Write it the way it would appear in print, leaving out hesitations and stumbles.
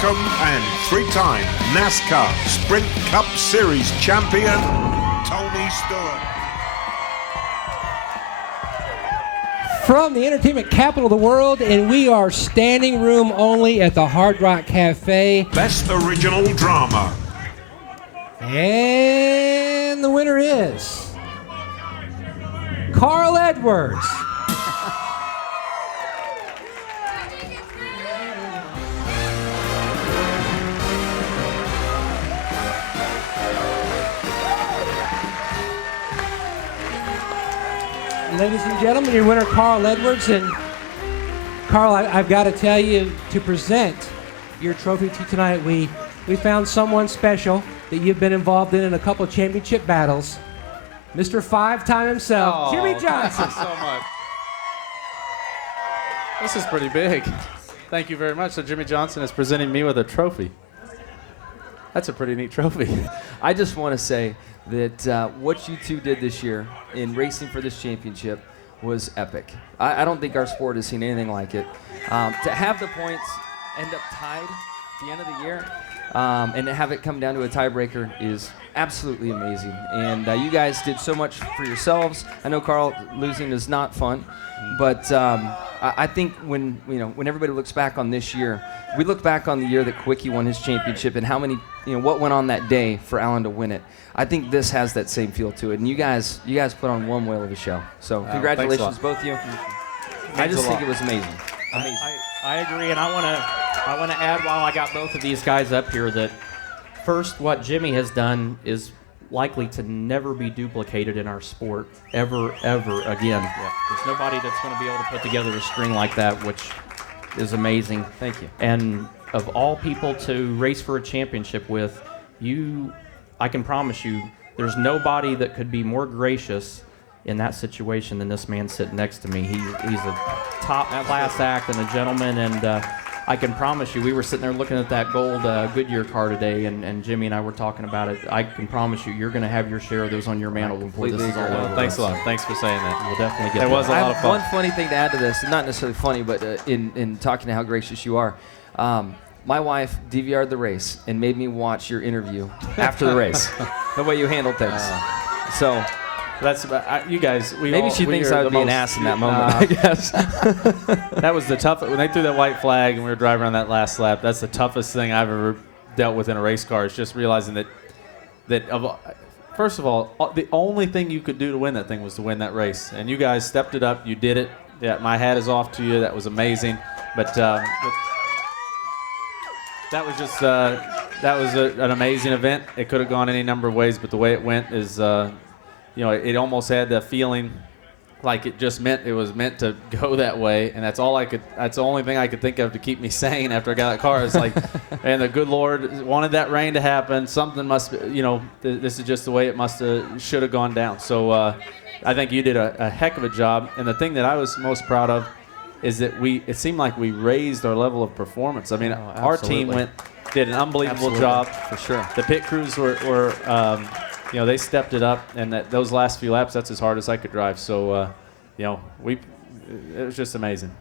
welcome and three-time NASCAR Sprint Cup Series champion, Tony Stewart. From the entertainment capital of the world, and we are standing room only at the Hard Rock Cafe. Best original drama. And the winner is Carl Edwards. Ladies and gentlemen, your winner, Carl Edwards. And Carl, I've got to tell you, to present your trophy to you tonight, we found someone special that you've been involved in a couple of championship battles. Mr. Five-time himself, Jimmie Johnson. Thank you so much. This is pretty big. Thank you very much. So Jimmie Johnson is presenting me with a trophy. That's a pretty neat trophy. I just want to say that what you two did this year in racing for this championship was epic. I don't think our sport has seen anything like it. To have the points end up tied at the end of the year and to have it come down to a tiebreaker is absolutely amazing. And you guys did so much for yourselves. I know, Carl, losing is not fun, but I think when everybody looks back on this year, we look back on the year that Quickie won his championship and how many, what went on that day for Alan to win it. I think this has that same feel to it, and you guys put on one whale of a show. So congratulations, both of you. I just think it was amazing. I agree, and I want to add while I got both of these guys up here that first, what Jimmie has done is likely to never be duplicated in our sport ever again. Yeah. There's nobody that's going to be able to put together a string like that, which is amazing. Thank you. And of all people to race for a championship with, I can promise you, there's nobody that could be more gracious in that situation than this man sitting next to me. He's a top-class act and a gentleman, and I can promise you, we were sitting there looking at that gold Goodyear car today, and Jimmie and I were talking about it. I can promise you, you're going to have your share of those on your mantle before this is all over. Thanks a lot. Thanks for saying that. We'll definitely get It was a lot of fun. One funny thing to add to this, not necessarily funny, but in talking to how gracious you are, my wife DVR'd the race and made me watch your interview after the race, the way you handled things. So that's you guys. Maybe she thinks I would be an ass in that moment. I guess that was the toughest. When they threw that white flag and we were driving around that last lap, that's the toughest thing I've ever dealt with in a race car. Is just realizing first of all, the only thing you could do to win that thing was to win that race, and you guys stepped it up. You did it. Yeah, my hat is off to you. That was amazing. But that was just an amazing event. It could have gone any number of ways, but the way it went is, it almost had the feeling like it was meant to go that way, and that's the only thing I could think of to keep me sane after I got that car. It's like, and the good Lord wanted that rain to happen. Something must, this is just the way it should have gone down. So I think you did a heck of a job, and the thing that I was most proud of is that it seemed like we raised our level of performance. I mean, our team did an unbelievable job. For sure. The pit crews were they stepped it up, and those last few laps, that's as hard as I could drive. So, it was just amazing.